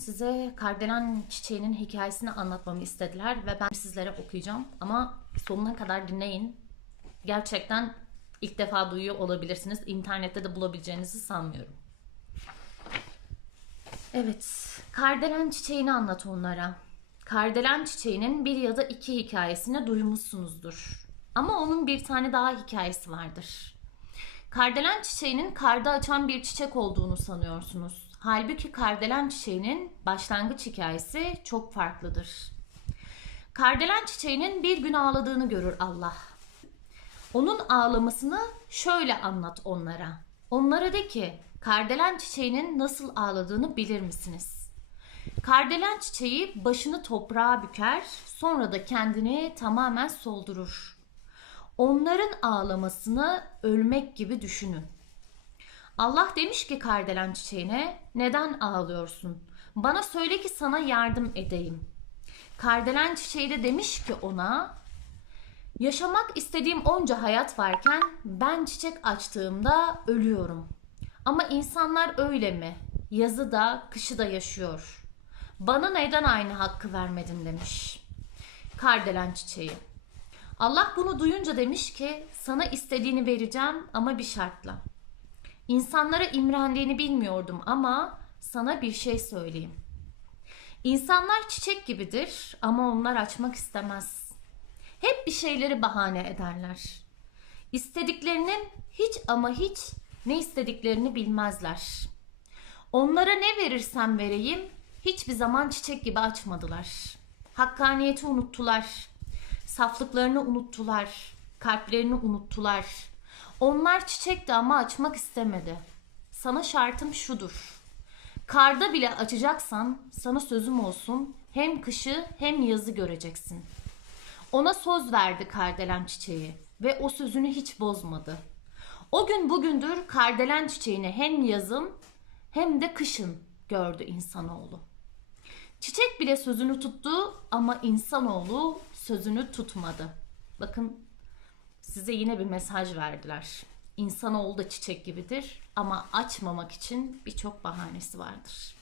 size kardelen çiçeğinin hikayesini anlatmamı istediler ve ben sizlere okuyacağım. Ama sonuna kadar dinleyin. Gerçekten ilk defa duyuyor olabilirsiniz. İnternette de bulabileceğinizi sanmıyorum. Evet, kardelen çiçeğini anlat onlara. Kardelen çiçeğinin bir ya da iki hikayesini duymuşsunuzdur. Ama onun bir tane daha hikayesi vardır. Kardelen çiçeğinin karda açan bir çiçek olduğunu sanıyorsunuz. Halbuki kardelen çiçeğinin başlangıç hikayesi çok farklıdır. Kardelen çiçeğinin bir gün ağladığını görür Allah. Onun ağlamasını şöyle anlat onlara. Onlara de ki, kardelen çiçeğinin nasıl ağladığını bilir misiniz? Kardelen çiçeği başını toprağa büker, sonra da kendini tamamen soldurur. Onların ağlamasını ölmek gibi düşünün. Allah demiş ki kardelen çiçeğine, neden ağlıyorsun? Bana söyle ki sana yardım edeyim. Kardelen çiçeği de demiş ki ona, yaşamak istediğim onca hayat varken ben çiçek açtığımda ölüyorum. Ama insanlar öyle mi? Yazı da, kışı da yaşıyor. Bana neden aynı hakkı vermedin demiş. Kardelen çiçeği. Allah bunu duyunca demiş ki sana istediğini vereceğim ama bir şartla. İnsanlara imrendiğini bilmiyordum ama sana bir şey söyleyeyim. İnsanlar çiçek gibidir ama onlar açmak istemez. Hep bir şeyleri bahane ederler. İstediklerinin hiç ama hiç ne istediklerini bilmezler. Onlara ne verirsem vereyim hiçbir zaman çiçek gibi açmadılar. Hakkaniyeti unuttular. Saflıklarını unuttular. Kalplerini unuttular. Onlar çiçekti ama açmak istemedi. Sana şartım şudur. Karda bile açacaksan sana sözüm olsun hem kışı hem yazı göreceksin. Ona söz verdi kardelen çiçeği ve o sözünü hiç bozmadı. O gün bugündür kardelen çiçeğini hem yazın hem de kışın gördü insanoğlu. Çiçek bile sözünü tuttu ama insanoğlu sözünü tutmadı. Bakın size yine bir mesaj verdiler. İnsanoğlu da çiçek gibidir ama açmamak için birçok bahanesi vardır.